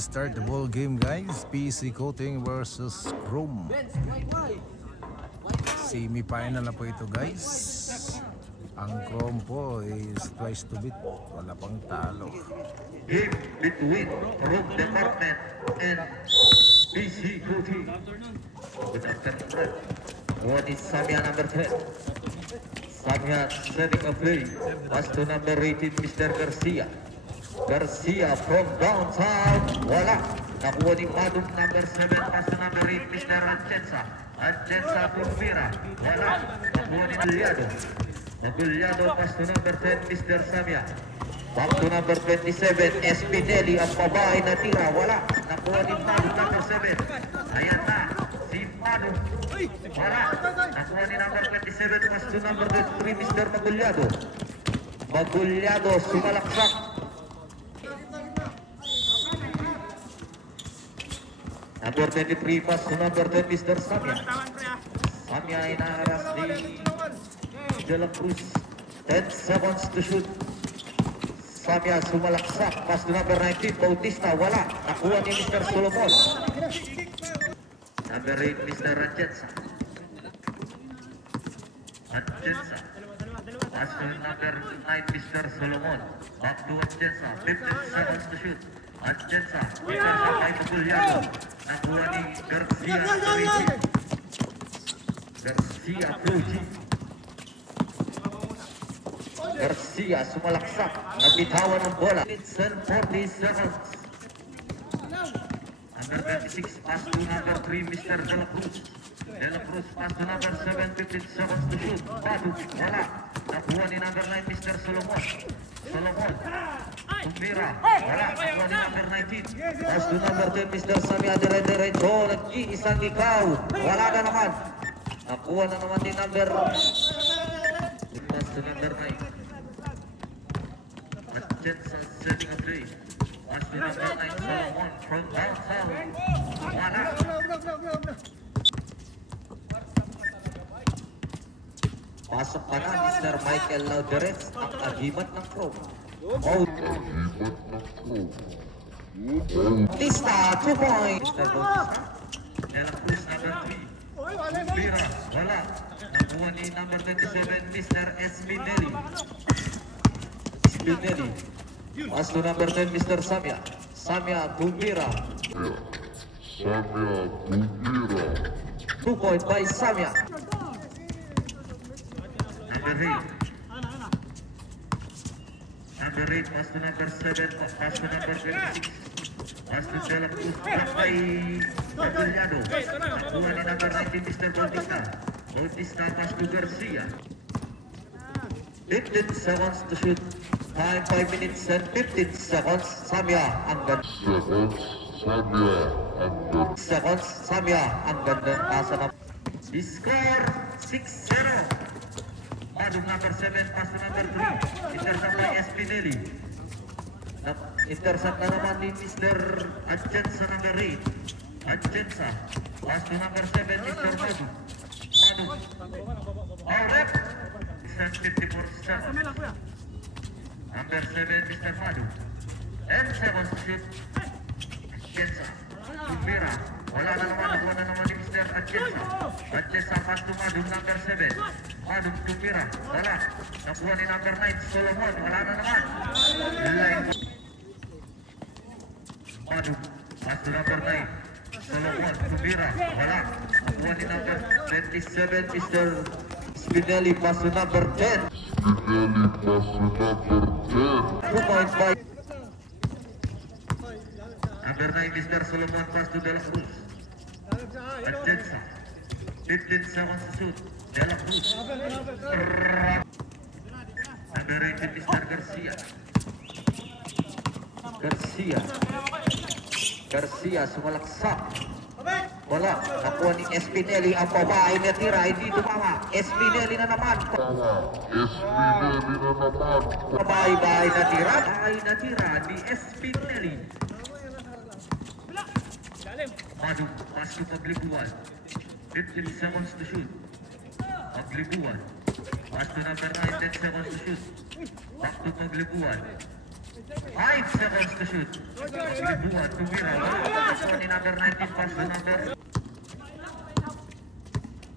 start the ball game, guys. PC Coating versus Chrome. Semi-final na po ito, guys. Ang Chrome po is twice to beat. Wala pang talo. Game between Chrome Department and PC Coating. Good afternoon. What is Samia number 10? Samia setting a play. Pass to number 18, Mr. Garcia. Garcia from downtown. Wala. Nakuha ni Madum number 7. Pass to number 8, Mr. Atienza. Atienza Pulmira. Wala. Nakuha ni Aguliado. Aguliado pass to number 10, Mr. Samia. Back to number 27, Espinelli. Ang babae na tira. Wala. Nakuha ni Madum number 7. Ayan na. Si Madum. Wala. Nakuha ni number 27. Pass to number 23, Mr. Maguliado. Maguliado sumalaksak. Number 23 pass to number 10, Mr. Samia. Samia ay naaras ni De La Cruz. 10 seconds to shoot. Samia sumalaksak. Pass to number 19, Bautista. Wala. Nakuha ni Mr. Solomon. Number 8, Mr. Atienza. Atienza. Pass to number 9, Mr. Solomon. Back to Atienza. 15 seconds to shoot. Atienza. Ika sampai ke Guliado. Nakuha ni Garcia. Garcia Fuji. Garcia sumalaksak. Nabitawan ng bola. 40 seconds. Number 26 pass to number 3, Mr. De La Cruz. De La Cruz pass to number 7, 15 seconds to shoot. Badu. Wala. Nakuha ni number 9, Mr. Solomon. Solomon. Tumira. Wala. Nakuha ni number 19. Pass to number 10, Mr. Samia. Dire-diretso. Nag-iisang ikaw. Wala na naman. Nakuha na naman ni number. Pass to number 9. Atienza setting a three. Pass to number 9, Solomon from downtown. Wala. Pasok pa na Mr. Michael Lauderes. Ang agimat ng Chrome. Bautista, 2 points. De La Cruz number 3. Pira, wala. Nakuha ni number 27, Mr. Espinelli. Espinelli. Pass to number 10, Mr. Samia. Samia, Pumira. Samia Pumira. 2 points by Samia. Number 8. Number 8, pass to number 7, pass to number 26. Pass to De La Cruz, kay Aguliado. Nakuha ni number 19, Mr. Bautista. Bautista, pass to Garcia. 15 seconds to shoot. Time 5 minutes and 15 seconds. Samia ang ganda. Seconds. Samia ang ganda. Nasa na. Score 6-0. Madum number 7, pass to number 3. Intercept by Espinelli. Intercept na naman ni Mr. Atienza number 8. Atienza. Pass to number 7, Mr. Madum. Alright. 54 seconds. Number 7, Mr. Madum. 10 seconds to shoot. Atienza. Pumira. Wala na naman. Nakuha na naman ni Mr. Atienza. Atienza pass to Madum number 7. Madum Pumira. Wala. Nakuha ni number 9, Solomon. Wala na naman. Madum. Pass to number 9. Solomon. Pumira. Wala. Nakuha ni number 27, Mr. Spinelli. Pass to number 10. Spinelli pass to number 10. 2 points by number 9, Mr. Solomon. Pass to De La Cruz. Atienza. 15 seconds to shoot. De La Cruz. Number 18, Mr. Garcia. Garcia sumalaksak. Wala. Nakuha ni Espinelli. Ang babae na tira. Hindi tumama. Espinelli na naman. Babae na tira. Babae na tira ni Espinelli. Madum, pass to Pagliguan. 15 seconds to shoot. Pagliguan. Pass to number 9, 10 seconds to shoot. Back to Pagliguan. 5 seconds to shoot. Libuan, tumira. Wala ni number 19 pass to number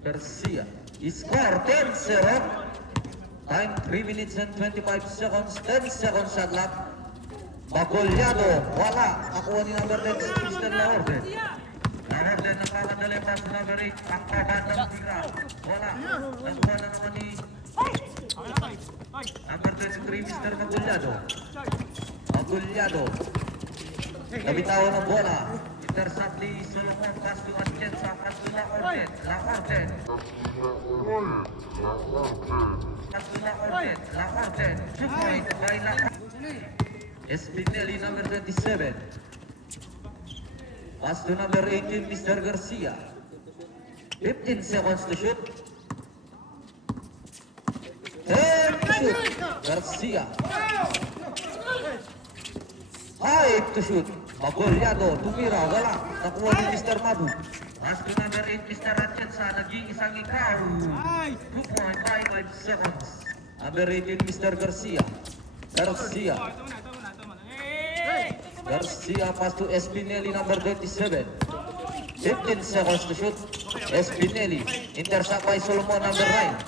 Garcia. Score 10-0. Time 3 minutes and 25 seconds. 10 seconds shot clock. Bagolyado, wala. Nakuha ni number 10 si Mr. Laorden. Laorden nakakadali pass to number 8. Ang kabandang tira. Wala. Nakuha na naman ni number 23 Mr. Bagolyado. Bagolyado. Nabitawan ng bola. Intercept ni Solomon. Pass to Atienza. Pass to Laorden. Laorden. Pass to Laorden. Laorden. 2 point by Laorden. Espinelli number 27. Pass to number 18 Mr. Garcia. 15 seconds to shoot. 10 to shoot. Garcia. 5 to shoot. Bagolyado, tumira, wala. Nakuha ni Mr. Madu. Pass to number 8 Mr. Atienza. Nag-iisang ikaw. 2.55 seconds. Number 18 Mr. Garcia. Garcia. Garcia pass to Espinelli number 27. 15 seconds to shoot. Espinelli. Intercept by Solomon number 9.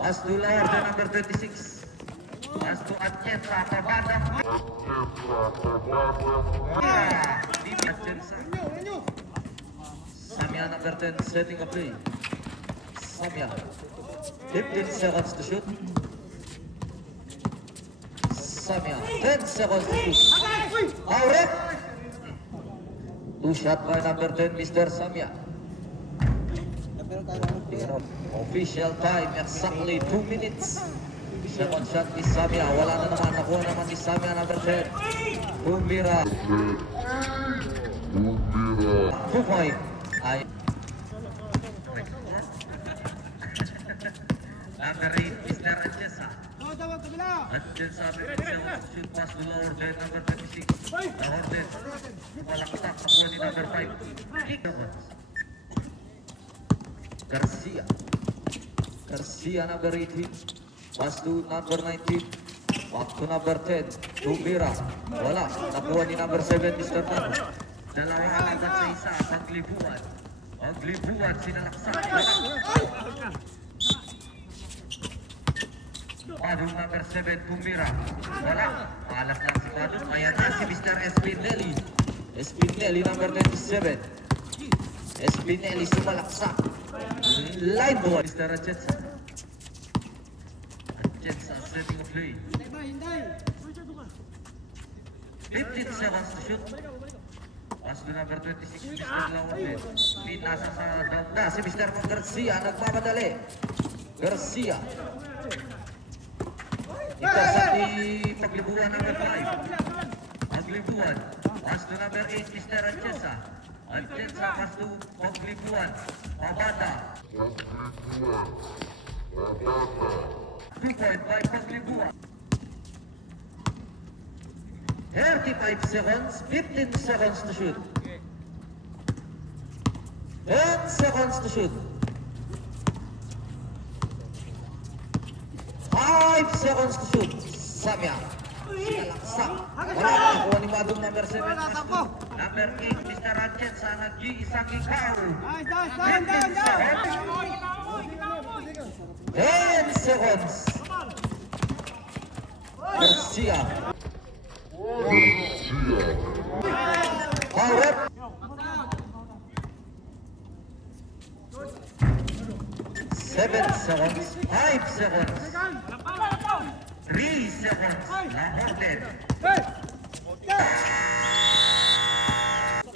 Pass to Laorden number 26. Pass to Atienza. Kabadang. Atienza. Samia number 10 setting a play. Samia. 15 seconds to shoot. Samia. 10 seconds to shoot. Out. 2 shot by number 10 Mr. Samia. Official time exactly 2 minutes. Second shot ni Samia. Wala na naman. Nakuha naman ni Samia number 10. Bumira. 2 point. Ay. Number 8 Mr. Atienza. Atienza shoot pass to Laorden number 26. Laorden. Malaksak. Nakuha ni number 5. Garcia. Garcia number 18. Pass to number 19. Back to number 10. Tumira. Wala. Nakuha ni number 7 Mr. Manu. Dalawang agad sa isa. Paglibuan. Paglibuan. Sinalaksak. Madu number 7 Tumira. Wala. Malas lang si Madu. Ayan na si Mr. Espinelli. Espinelli number 27. Espinelli sumalaksak. Line ball. Mr. Atienza. Atienza setting a play. 15 seconds to shoot. Pass to number 26 Mr. Laorden. Pinasa sa danda si Mr. Garcia. Nagmamadali. Garcia. Intercept ni Paglibuan number 5. Paglibuan. Pass to number 8 Mr. Atienza. Atienza pass to Paglibuan. Pabada. 2 point by Paglibuan. 35 seconds. 15 seconds to shoot. 10 seconds to shoot. 5 seconds to shoot. Samia. Sinalaksak. Wala. Nakuha ni Madung number 7. Number 8, Mr. Atienza. Nag-iisang ikaw. 15 seconds. 10 seconds. Garcia. Out. 7 seconds. 5 seconds. 3 seconds. Laorden.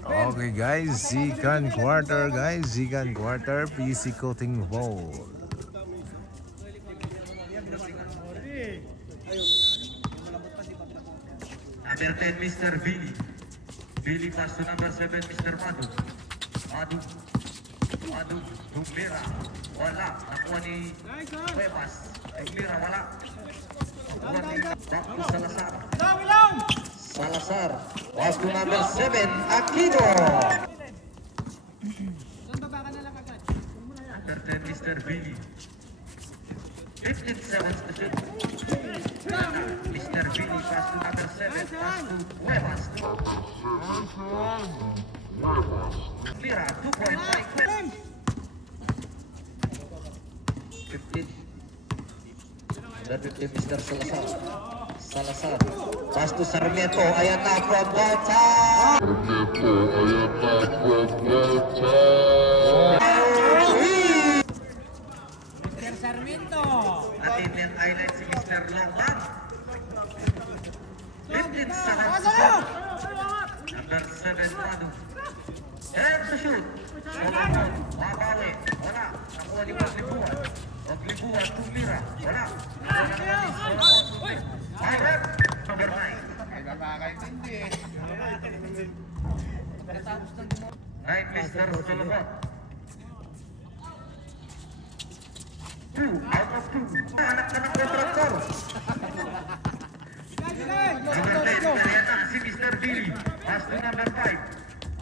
Okay guys, second quarter guys, second quarter, PC coating ball. Number 10, Mr. Billy. Billy pass to number 7, Mr. Madu. Madu. Madu. Tumira. Wala. Nakuha ni Cuevas. Tumira. Wala. Nakuha ni Baku Salazar. Salazar. Pass to number 7, Aquino. Number 10, Mr. Billy. 15 seconds to shoot. Mr. Billy pass to number 7, pass to Cuevas. Mira, 2-point by Cuevas. 15. Under 15, Mr. Salazar. Salazar. Pass to Sarmiento. Ayan na from downtown. Sarmiento, ayan na from downtown. Mr. Sarmiento. Atin yung highlight si Mr. Langbang. 15 seconds to shoot. Number 7, Madu. And to shoot. Solomon, mabawi. Wala. Nakuha ni Paglibuan. Paglibuan, tumira. Wala. Alright. Number 9. Right, Mr. Solomon. 2 out of 2. Anak ka ng kontraktor. Number 10, Mariana, si Mr. Billy. Pass to number 5.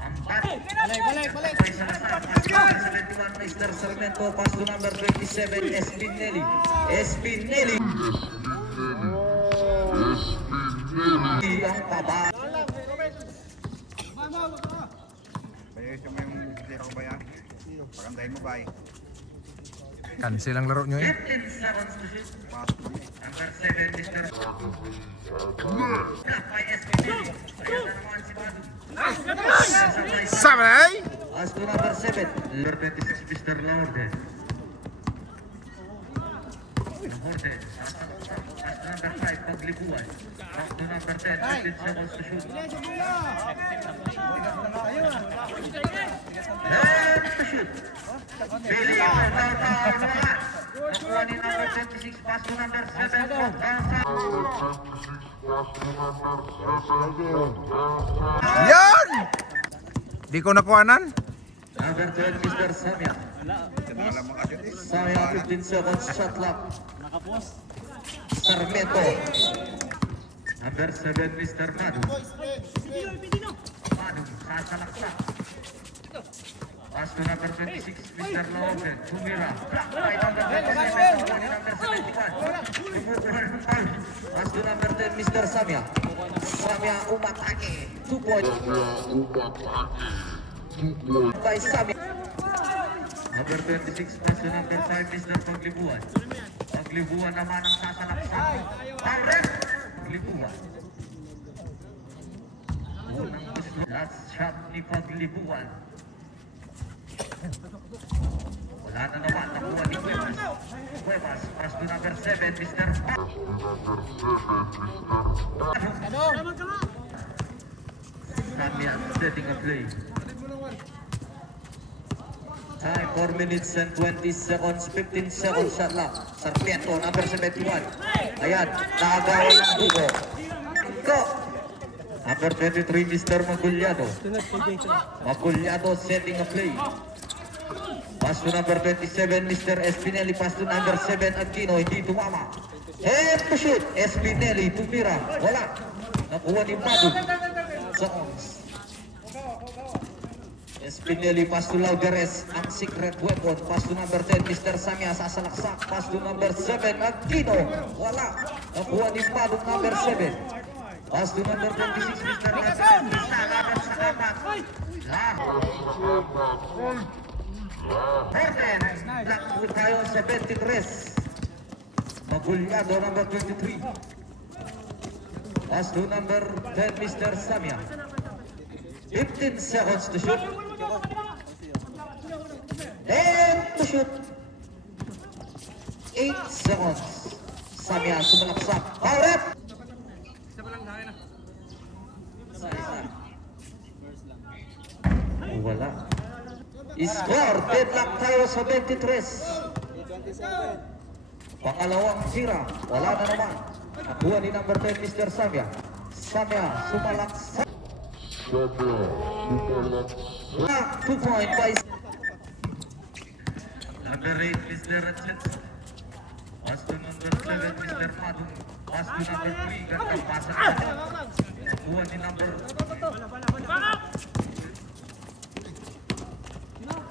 Ang pass. Balik. Ay, Salazar. Pass to number 71, Mr. Sarmiento. Pass to number 27, Espinelli. Espinelli. Ang taba. Bayos mo yung zero ba yan? Pagandahin mo ba eh? Cancel ang laro nyo eh. 15 seconds to shoot. Pasok mo eh. Number 7, Mr. Block by Espinelli. Ayan na naman si Madu. Sabay! Pass to number 7. Number 26, Mr. Laorde. Laorde. Pass to number 5, Paglibuan. Pass to number 10, 15 seconds to shoot. And to shoot. Billy, downtown, wala. Nakuha ni number 26, pass to number 7, from downtown. Yan! Di ko nakuhanan. Number 12, Mr. Samia. Alam mo kasi eh. Samia, 15 seconds, shot clock. Sarmiento. Number 7, Mr. Madu. Madu, sasalaksak. Pass to number 26, Mr. Loven. Tumira. Block by number 27, number 71. Pass to number 10, Mr. Samia. Samia umatake. 2 points by Samia. Number 26, pass to number 5, Mr. Paglibuan. Paglibuan naman ang sasalaksak. Alright! Paglibuan. Unang gusto. That's shot ni Paglibuan. Wala na naman. Nakuha ni Cuevas. Cuevas, pass to number 7, Mr. Samia setting a play. Time 4 minutes and 20 seconds, 15 seconds shot lang. Sarmiento, number 71. Ayan, nakagawa ng buko. Go! Number 23, Mr. Magulyado. Magulyado setting a play. Pass to number 27, Mr. Espinelli. Pass to number 7, Aquino. Hindi tumama. And to shoot. Espinelli, tumira. Wala. Nakuha ni Madu. Seconds. Espinelli, pass to Lauderes. Ang secret weapon. Pass to number 10, Mr. Samia. Sasalaksak. Pass to number 7, Aquino. Wala. Nakuha ni Madu, number 7. Pass to number 26, Mr. Laban. Laban sa kapat. Horten, black po tayo sa 23. Magulyado, number 23. Pass to number 10, Mr. Samia. 15 seconds to shoot. And to shoot. 8 seconds. Samia sumalaksak. Alright! Wala. Score, deadlock tayo sa 23. Pangalawang tira, wala na naman. Nakuha ni number 10, Mr. Samia. Samia, sumalaksak. 2 point by number 8, Mr. Ratchet. Pass to number 7, Mr. Madu. Pass to number 3, gandang pasa. Nakuha ni number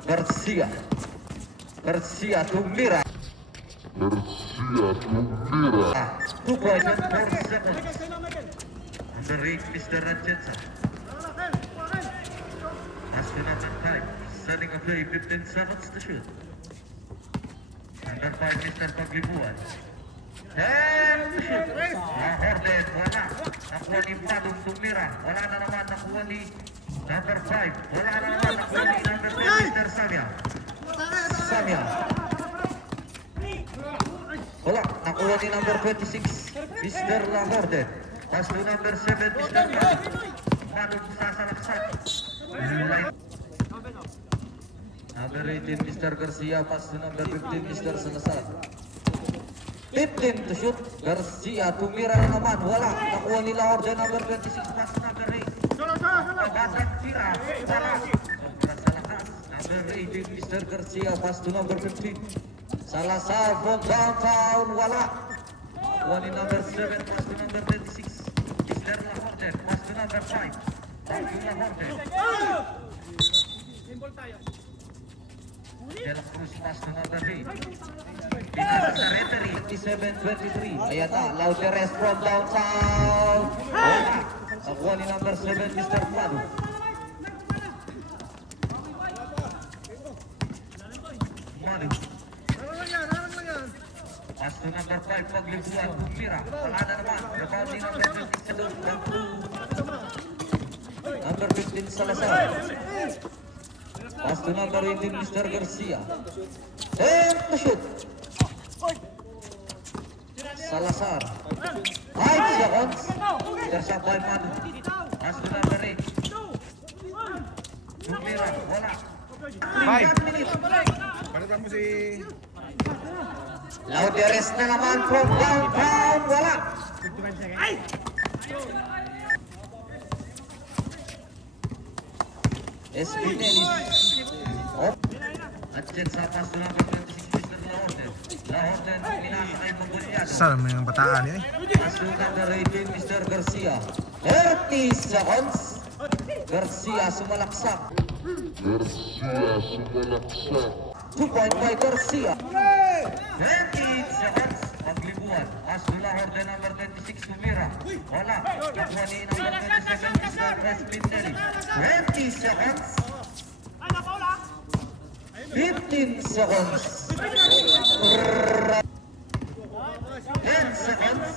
Garcia. Garcia tumira. Garcia Tumira. 2 points and 4 seconds. Underage Mr. Ratchetsa. Pass to number 5. Setting a play, 15 seconds to shoot. Number 5, Mr. Paglibuan. And shoot. Hornet, wala. Nakuha ni Padong Tumira. Wala na naman nakuha ni number 5. Wala na naman nakuha ni number 10, Mr. Samia. Samia. Wala. Nakuha ni number 26, Mr. La Hornet. Pass to number 7, Mr. Padong. Padong sasalaksak. Number 18, Mr. Garcia. Pass to number 15, Mr. Salazar. 15 to shoot. Garcia, tumira na naman. Wala. Nakuha nila order number 26. Pass to number 8. Pagkasang tira. Wala. Sobrang sa lakas. Number 18, Mr. Garcia. Pass to number 15. Salazar from downtown. Wala. Nakuha ni number 7. Pass to number 26. Mr. La Hornet. Pass to number 5. Pass to La Hornet. De La Cruz, pass to number 8. Pinasa sa referee, 57-23. Ayan na, Lauteres from downtown. Wala. Nakuha ni number 7, Mr. Padu. Madu. Pass to number 5, Paglibuan, Tumira. Wala na naman. Rebound ni number 27, number 15, Salazar. Pass to number 18, Mr. Garcia. And the shoot. Salazar. 5 seconds. There's a by Manu. Pass to number 8. Tumira, wala. 1 minute. Palitan mo si... Lauteres na naman from downtown. Wala. Espinelli. Oh. At dyan sa pass to number 26, Mr. La Hornet. La Hornet, pinasa kay Pagulyado. Saan may mga bataan yun eh? Pass to number 18, Mr. Garcia. 30 seconds. Garcia sumalaksak. Garcia sumalaksak. 2 point by Garcia. 20 seconds. Paglibuan. Pass to La Hornet, number 26, Tumira. Wala. Nakuha ni number 27, Mr. Espinelli. 20 seconds. 15 seconds. 10 seconds.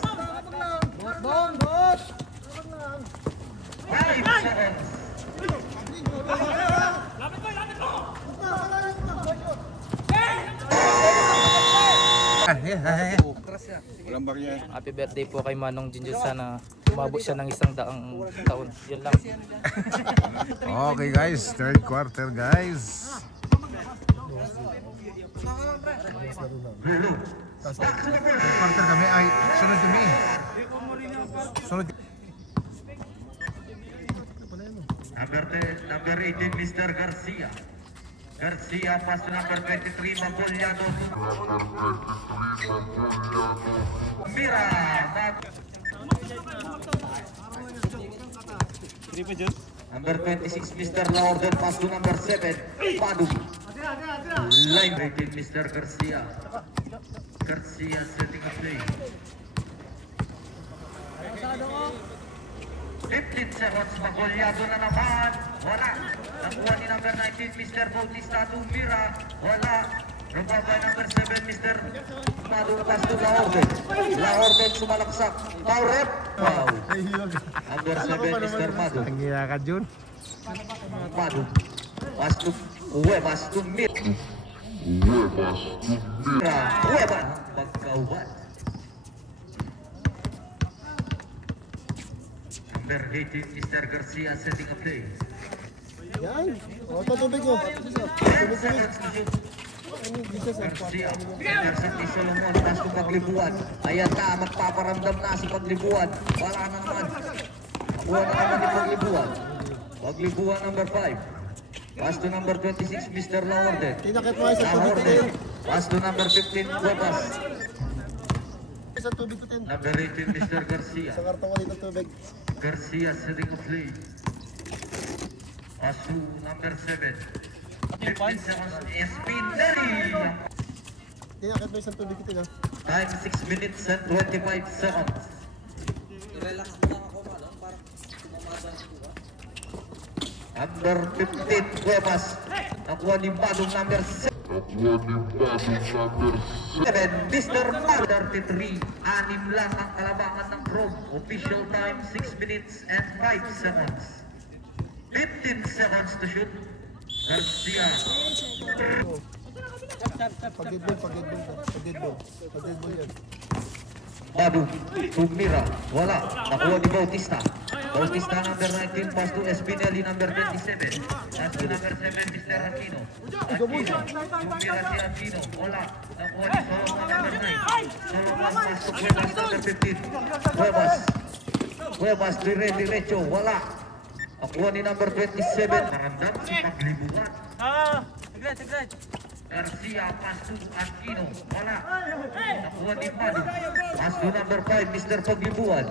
5 seconds. Walang barya. Happy birthday po kay Manong Jinjil, sana umabot siya ng 100 taon. Yun lang. Okay guys, third quarter guys. Third quarter kami ay sunod kami. Sunod. Number 18, Mr. Garcia. Garcia, pass to number 23, Magulyado. Mira. Number 26, Mr. Lorden, pass to number 7, Padu. Line rated, Mr. Garcia. Garcia setting a play. 15 seconds, Magulyado na naman. Wala. Nakuha ni number 19, Mr. Bautista Tumira. Wala. Rebound by number 7, Mr. Madu. Pass to La Orden. La Orden sumalaksak. Foul rep. Wow. Number 7, Mr. Madu. Ang gila ka Jun. Madu. Pass to Huevas to Mira. Huevas. Pagkaubat. Number 18, Mr. Garcia setting a play. Yan. O, tatubig mo. 10 seconds to shoot. Garcia, Emerson ni Solomon, pass to Paglibuan. Ayan na, magpaparamdam na si Paglibuan. Wala na naman. Nakuha na naman ni Paglibuan. Paglibuan number 5. Pass to number 26, Mr. La Orden. Tinakit mo ay sa La tubig Orden. ko. Pass to number 15, Cuevas. Sa tubig ko, Tin. Number 18, Mr. Garcia. Sa karton ko dito tubig. Garcia setting a play. Pass to number 7. 15 seconds. Espinelli. Tinakit mo. may isang tubig ito na. Time 6 minutes and 25 seconds. Number 15, Cuevas. Nakuha ni Badong number 7. Mr. Badong 33. 6 lang ang kalabangan ng Chrome. Official time 6 minutes and 5 seconds. 15 seconds to shoot. Garcia. Pag-deadball yan. Badong, tumira, wala. Nakuha ni Bautista. Bautista number 19, pass to Espinelli number 27. Pass to number 7, Mr. Aquino. Aquino, tumira si Aquino, wala. Nakuha ni Solomon number 9. Solomon pass to Cuevas number 15. Cuevas, diretso, wala. Nakuha ni number 27. Marandam si Paglibuan. Garcia, pass to Aquino, wala. Nakuha ni Badong. Pass to number 5, Mr. Paglibuan.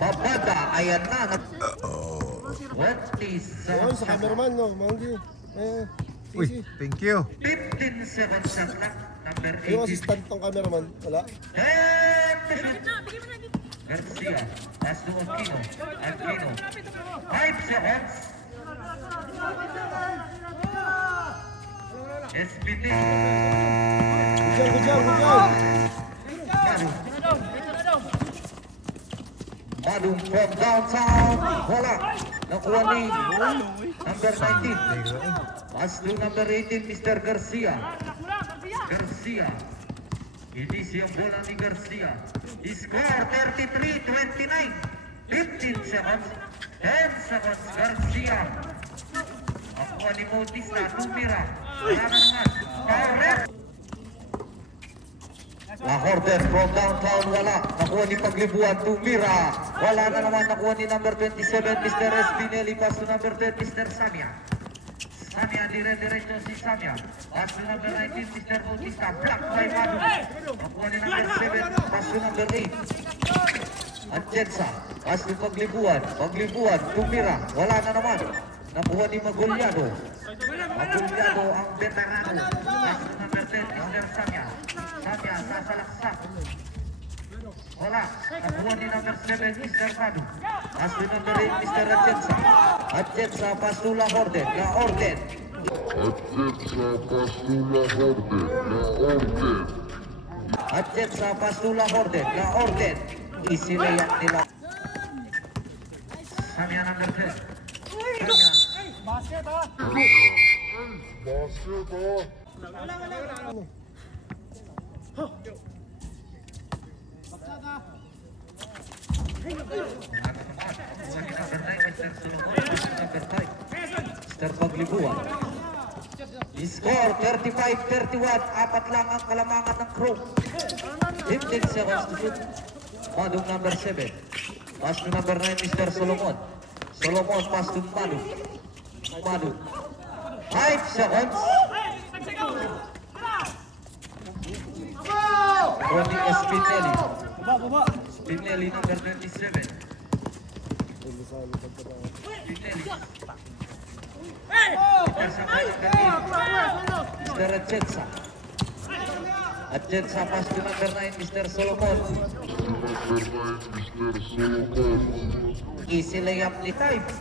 Babada, ayan na. What is Ayun, sa cameraman, no? Mangi. Uy, thank you. 15 seconds shot lang. Number Yung 18. assistant tong cameraman, wala. Garcia, pass to Aquino. 5 seconds. SPT. Good job. Badong from downtown. Wala. Nakuha ni number 19. Pass to number 18, Mr. Garcia. Ini siyang bola ni Garcia. Score 33-29. 15 seconds. 10 seconds. Garcia. Nakuha ni Bautista. Tumira. Wala na naman. Correct. Horder from downtown, wala. Nakuha ni Paglibuan, tumira. Wala na naman, nakuha ni number 27, Mr. Espinelli. Pass to number 10, Mr. Samia. Diretso si Samia. Pass to number 19, Mr. Bautista. Block by Badong. Nakuha ni number 7, pass to number 8. Atienza, pass to Paglibuan. Tumira. Wala na naman. Nakuha ni Magulyado ang veterano. Pass to number 10, Mr. Samia, sasalaksak. Wala. Nakuha ni number 7, Mr. Badong. Pass to number 8, Mr. Atienza, pass to La Orden. Easy layup nila. Samia number 10. Mr. Paglibuan. Score 35-31. 4 lang ang kalamangan ng Chrome. 15 seconds to shoot. Badong number 7. Pass to number 9, Mr. Solomon. Pass to Badong. 5 seconds. Ronnie Espinelli. Spinelli number 27. Spinelli. Mr. Atienza, pass to number 9, Mr. Solomon. Easy layup ni Type.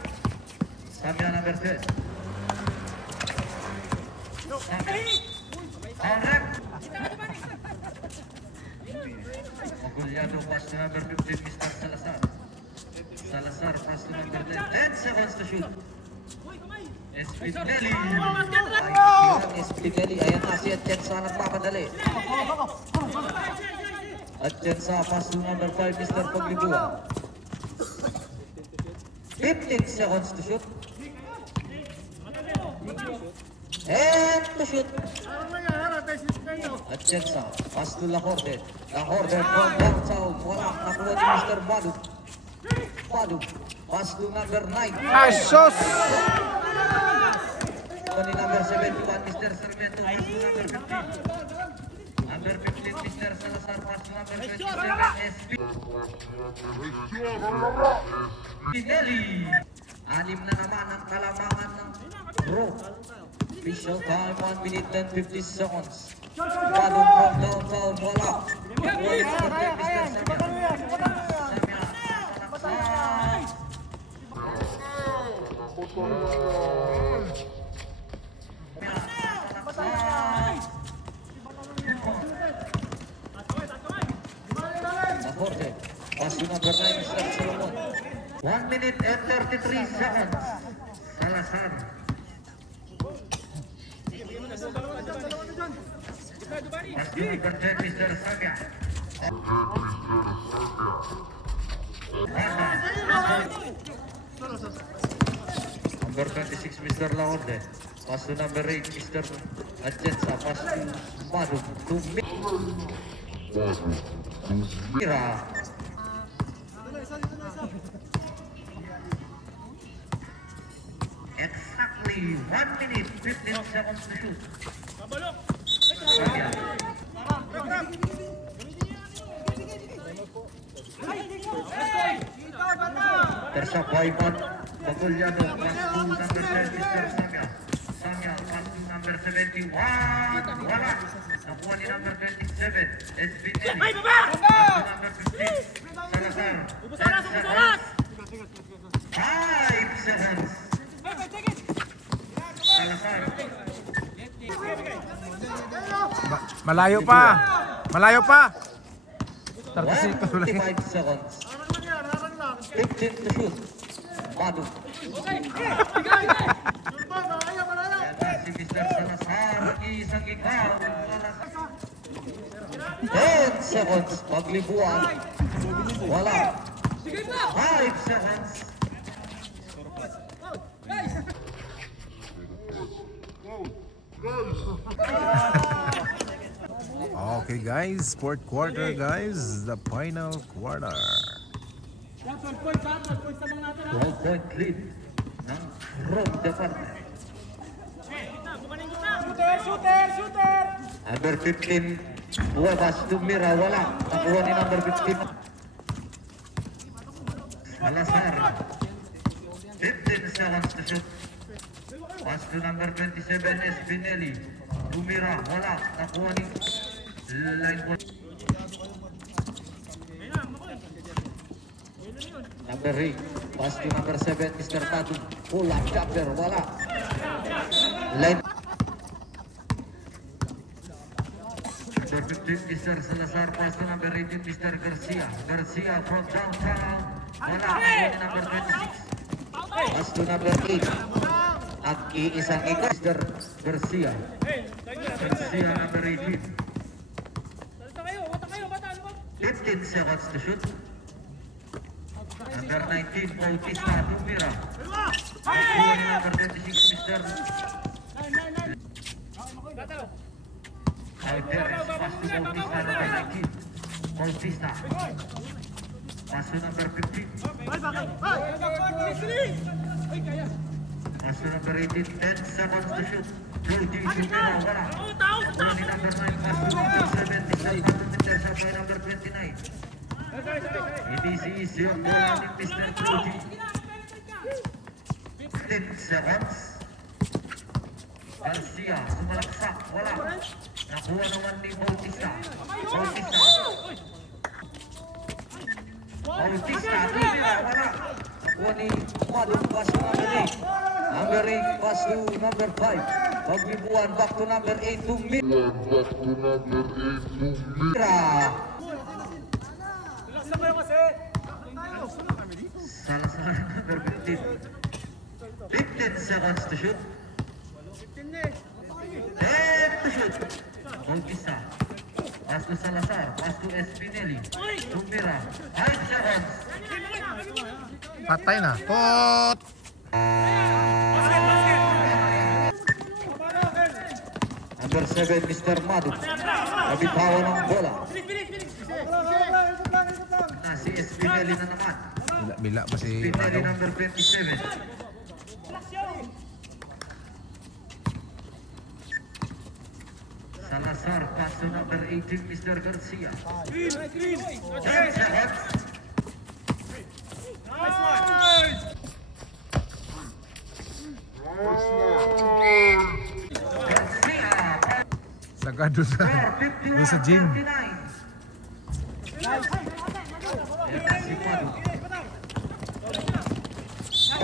Samia number 10. Correct. Magulyado, pass to number 15, Mr. Salazar, pass to number 10. 10 seconds to shoot. Espinelli. Ayan na si Atienza nagpapadali. Atienza, pass to number 5, Mr. Paglibuan. 15 seconds to shoot. And to shoot. Atienza, pass to La Orden from downtown. Wala, nakuha ni Mr. Badong. Pass to number 9. Asos! Ni number 71, Mr. Sarmiento. Pass to number 15. Number 15, Mr. Salazar. Pass to number 27, Spinelli. 6 na naman ang kalamangan ng Rope. Official time 1 minute and 50 seconds. Madung from downtown, wala. Nakuha ni number 10, Mr. Samya. Nakorte. Pass to number 9, Mr. Solomon. 1 minute and 33 seconds. Salazar. Pass to number 10, Mr. Samya. Number 26, Mr. Laorde. Pass to number 8, Mr. Adjetsa. Pass to Madu. To Mira. Exactly 1 minute, 15 seconds to shoot. Samya. Tersabay Magulyano, pass to number 10, Mr. Samya. Samya, pass to number 71. Wala. Nakuha ni number 27, Esvinelli. Pass to number 15, Salazar. 10 seconds. 5 seconds. Salazar. Malayo pa. Malayo pa. 25 seconds. 15 to shoot. Madu. Si Mr. Salazar, isang ikaw. 10 seconds. Paglibuan. Wala. 5 seconds. Okay guys, fourth quarter guys, the final quarter. 12-point lead ng Rome Department. Number 15, Buwabas Tumira, wala. Nakuha ni number 15. Salazar. 15 seconds to shoot. Pass to number 27, Espinelli. Tumira, wala. Nakuha ni line one. Number 8, pass to number 7, Mr. Tatu. Pulang jumper, wala. Line. Number 15, Mr. Salazar, pass to number 18, Mr. Garcia. Garcia from downtown, wala. Number 26. Pass to number 8. At iisang ikaw, Mr. Garcia. Garcia, number 18. 15 seconds to shoot. Number 19, Bautista Tumira. Number 26, Mr. Alvarez, pass to Bautista, number 19. Bautista. Pass to number 15. Pass to number 18, 10 seconds to shoot. Jody Tumira, wala. Jody number 9, pass to number 7, Mr. Sabay number 29. It is easier for running Mr. Jody. 15 seconds. Garcia, sumalaksak, wala. Nakuha naman ni Bautista. Bautista. Bautista, Tumira, wala. Nakuha ni Madung, pass to number 8. Number 8, pass to number 5. Paglibuan, back to number 8, Tumira. Salazar, number 15. 15 seconds to shoot. 10 to shoot. Bautista. Pass to Salazar. Pass to Espinelli. Tumira. 5 seconds. Patay na. Pot! Number 7, Mr. Madu. Nabitawan ng bola. Si Espinelli na naman. Bila pa si Espinelli Madong. number 27. Salazar, pass to number 18, Mr. Garcia. 10 seconds. talaga doon sa, doon sa gym. 51-49. Yan si Madu.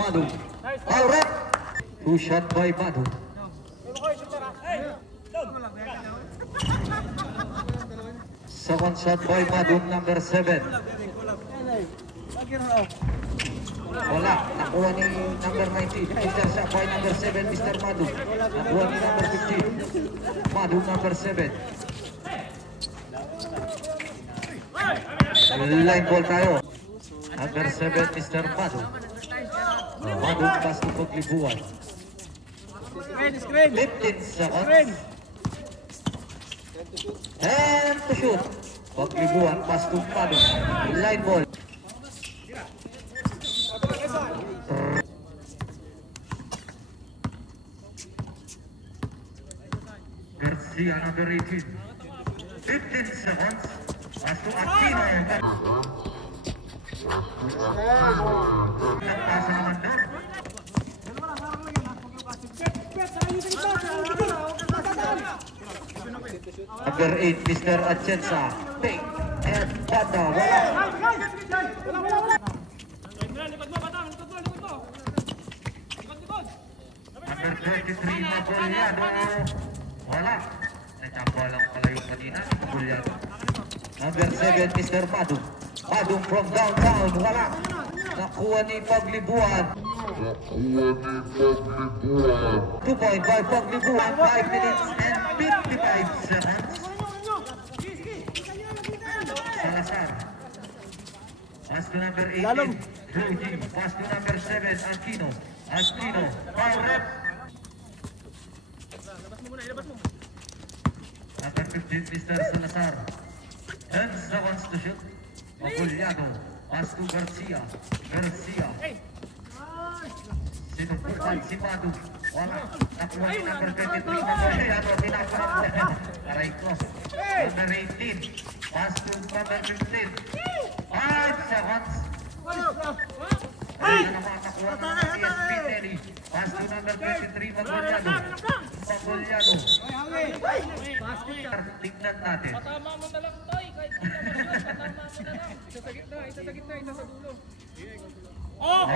Madu. Alright. Two shot by Madu. Second shot by Madu, number 7. Wala, nakuha ni number 19. Counter shot by number 7, Mr. Madu. Nakuha ni number 15. Madu, number 7. Line ball tayo. Number 7, Mr. Madu. Madu, pass to Paglibuan. 15 seconds. And to shoot. Paglibuan, pass to Madu. Line ball. Garcia, number 18. 15 seconds. Pass to Aquino. Nagpasa naman doon. Number 8, Mr. Atienza. Take and bata. Wala. Number 23, Magulyado. Wala. Nagtapo lang pala yung kanina. Magulyado. Number 7, Mr. Madu. Madu from downtown. Wala. Nakuha ni Paglibuan. 2 point by Paglibuan. 5 minutes and 55 seconds. Salazar. Pass to number 18. Rudy. Pass to number 7. Aquino. Aquino. Foul rep. Number 15, Mr. Salazar. 10 seconds to shoot. Magulyado. Pass to Garcia. Garcia. Sinuputan si Madu. Wala. Nakuha ni number 23. Magulyado. Pinapakita. Aray ko. Number 18. Pass to number 15. 5 seconds. Ay, nakuha ng PSP Nelly. Pass to number 23. Magulyado. Magulyado. Tignan natin. Patama mo na lang tayo. Kahit patama mo na lang. Isa sa gitna, isa sa gitna, isa sa dulo. Oh!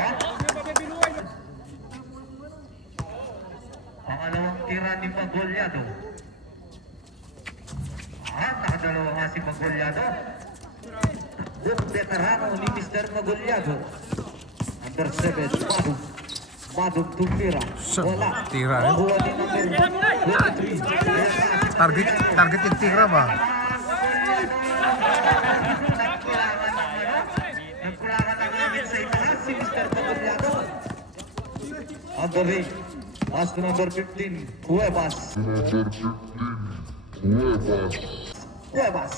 Pangalawang tira ni Magulyado. Nakadalawa nga si Magulyado. Yung veterano ni Mr. Magulyado. Number 7, Madu. Madu tumira. Wala. Tira, eh. Nakuha ni number 23. Target yung tira ba? Nagkulangan ng limit sa itaas si Mr. Magulyado. Number 8. Pass to number 15. Cuevas. Cuevas.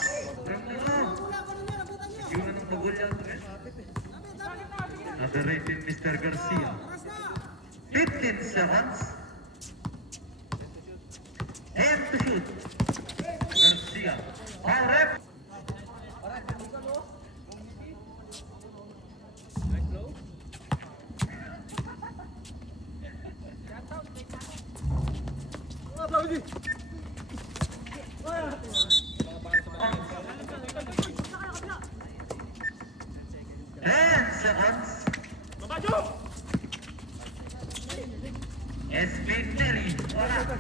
Yun ang Magulyado eh. Number 18, Mr. Garcia. 15 seconds. And to shoot. Garcia. Foul rep. And seconds. SB Nelly. Wala.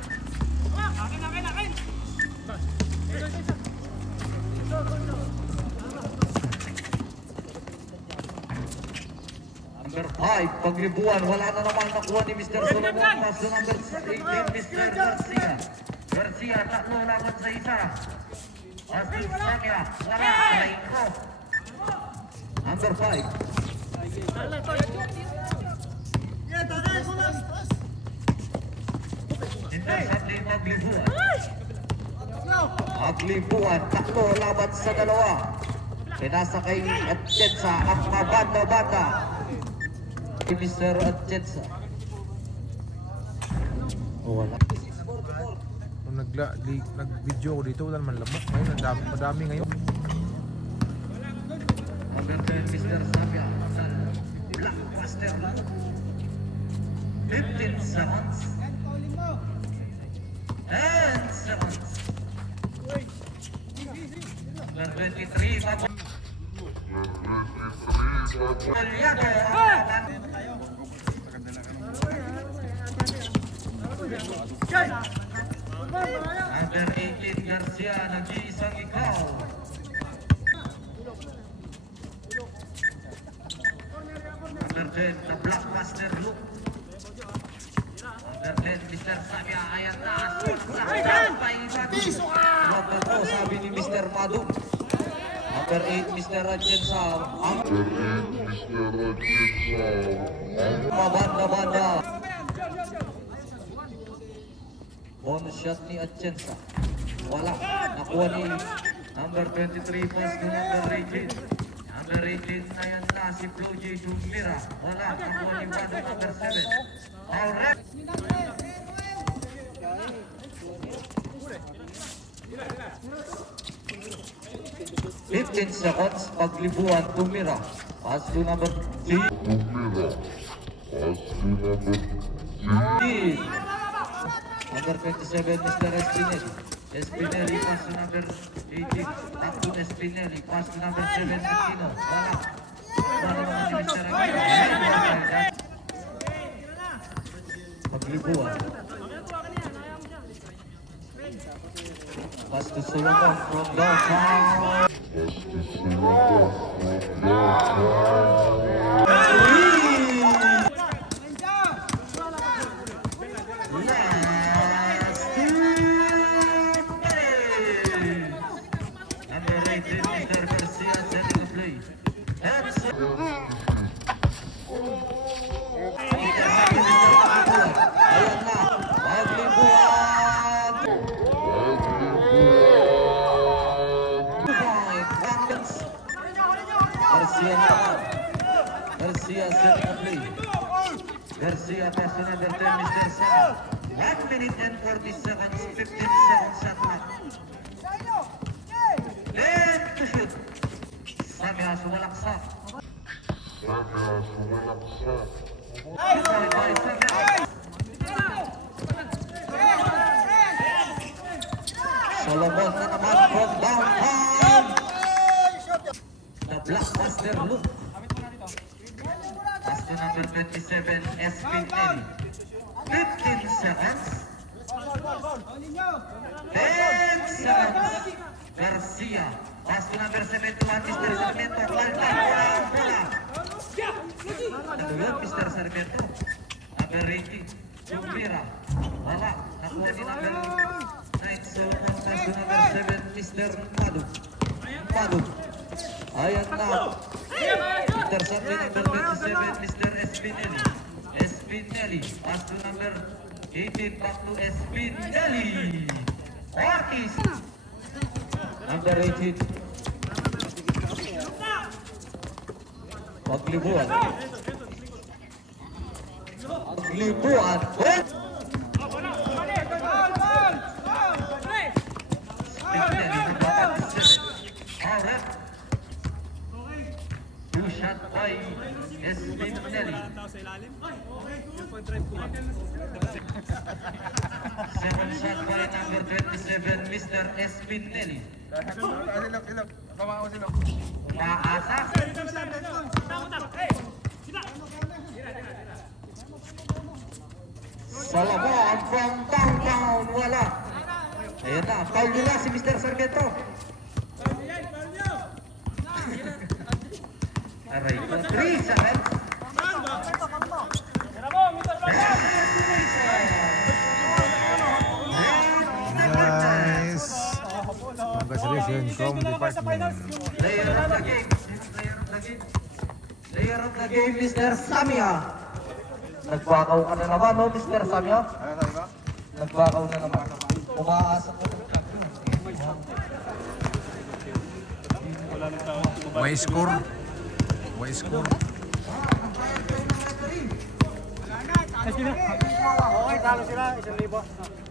Number 5, Paglibuan. Wala na naman nakuha ni Mr. Solomon. Pass to number 18, Mr. Garcia. Garcia, tatlo laban sa isa. Pass to Samia. Wala. Alaiko. Number 5. Intercept ni Paglibuan. Paglibuan, tatlo laban sa dalawa. Pinasa kay Atienza ang mabanda-banda. Mr. Atienza. Wala. Nung nag-video ko dito, wala naman lamok. Ngayon, madami ngayon. Number 10, Mr. Samia. Blockbuster. 15 seconds. And seconds. 23, Aliado. Number 18, Garcia, nag-iisang ikaw. Number 10, the blockbuster look. Number 10, Mr. Samia, ayan na. Number 2, sabi ni Mr. Madu. Number 8, Mr. Rajensa. Mabanda-banda. Bonus shot ni Atienza. Wala. Nakuha ni number 23 pass to number 18. Number 18 na yan na si Flo J. Jumira. Wala. Nakuha ni Wado number 7. Alright. 15 seconds. Paglibuan. Tumira. Pass to number 3. Number 27, Mr. Espinelli. Espinelli, pass to number 18. Tapon Espinelli, pass to number 7, Aquino. Wala. Wala naman ni Mr. Aquino. Paglibuan. Pass to Solomon from downtown. Garcia setting a play. Garcia pass to number 10, Mr. Sam. 1 minute and 40 seconds, 15 seconds shot clock. Left to shoot. Samia sumalaksak. Solomon na naman from downtown. The blockbuster look. Pass to number 27, Espinelli. 15 seconds. 10 seconds. Garcia. Pass to number 71, Mr. Sarmiento. Bola. Nagulog, Mr. Sarmiento. Number 18, Jumira. Wala. Nakuha ni number 9, Solomon. Pass to number 7, Mr. Madu. Ayan na. Intercept ni number 27, Mr. Espinelli. Espinelli. Pass to number 18, back to Espinelli. Ortiz. Number 18. Paglibuan. Paglibuan. Espinelli, number 27. Alright. Two shot by Espinelli. 7 shot by number 27, Mr. Espinelli. Umaasa. Solomon from downtown. Wala. Ayan na. Foul nila si Mr. Sarmiento. Aray ko. 3 seconds. Guys, congratulations from department. Player of the game. Player of the game, Mr. Samia. Nagbakaw ka na naman, no, Mr. Samia? Ano tayo ba? Nagbakaw na naman. Umaasa ko. May score. May score. Okay, talo sila. 1,000.